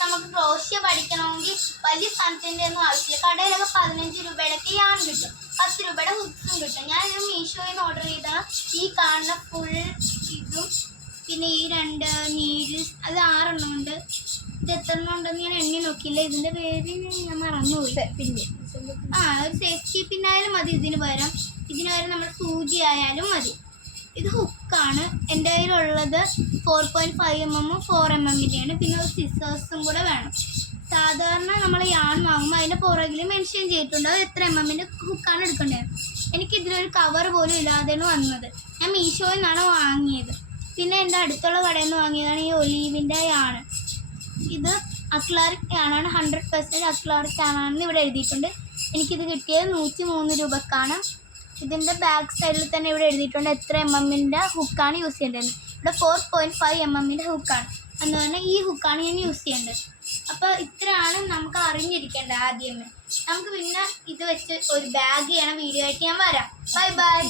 നമുക്ക് ക്രോഷ്യ പഠിക്കണമെങ്കിൽ വലിയ സാധനത്തിൻ്റെ ഒന്നും ആവശ്യമില്ല. കടയിലൊക്കെ 15 രൂപയുടെയൊക്കെ യാൺ കിട്ടും, 10 രൂപയുടെ ഹുക്സും കിട്ടും. ഞാനിത് മീഷോയിൽ നിന്ന് ഓർഡർ ചെയ്താണ്. ഈ കാണുന്ന ഫുൾ ഇതും പിന്നെ ഈ 2 നീര് അത് 6 എണ്ണം ഉണ്ട്. ഇത് എത്ര എണ്ണം ഉണ്ടെന്ന് ഞാൻ എണ്ണി നോക്കിയില്ല, ഇതിൻ്റെ പേര് ഞാൻ മറന്നുപോയി. പിന്നെ ഒരു സേഫ്റ്റി പിന്നായാലും മതി. ഇതിന് പകരം നമ്മൾ സൂചി ആയാലും മതി. ഇത് ഹുക്കാണ്. എൻ്റെ കയ്യിലുള്ളത് 4.5 mm 4 mm. പിന്നെ ഒരു സിസേഴ്സും കൂടെ വേണം. സാധാരണ നമ്മൾ യാൺ വാങ്ങുമ്പോൾ അതിൻ്റെ പുറകിൽ മെൻഷൻ ചെയ്തിട്ടുണ്ട് അത് എത്ര mm ഹുക്കാണ് എടുക്കേണ്ടത്. എനിക്കിതിലൊരു കവർ പോലും ഇല്ലാതെയാണ് വന്നത്. ഞാൻ മീഷോയിൽ നിന്നാണ് വാങ്ങിയത്. പിന്നെ എൻ്റെ അടുത്തുള്ള കടയിൽ നിന്ന് വാങ്ങിയതാണ് ഈ ഒലീവിൻ്റെ യാണ്. ഇത് അക്ലാറിക് യാണാണ്, 100% അക്ലാറിക് യാണാണെന്ന് ഇവിടെ എഴുതിയിട്ടുണ്ട്. എനിക്കിത് കിട്ടിയത് 103 രൂപക്കാണ്. ഇതിൻ്റെ ബാക്ക് സൈഡിൽ തന്നെ ഇവിടെ എഴുതിയിട്ടുണ്ട് എത്ര mm ഹുക്കാണ് യൂസ് ചെയ്യേണ്ടത്. ഇവിടെ 4.5 mm ഹുക്കാണ്. എന്ന് പറഞ്ഞാൽ ഈ ഹുക്കാണ് ഞാൻ യൂസ് ചെയ്യേണ്ടത്. അപ്പോൾ ഇത്രയാണ് നമുക്ക് അറിഞ്ഞിരിക്കേണ്ടത് ആദ്യമേ. നമുക്ക് പിന്നെ ഇത് വെച്ച് ഒരു ബാഗ് ചെയ്യണം വീഡിയോ ആയിട്ട് ഞാൻ വരാം. Bye bye.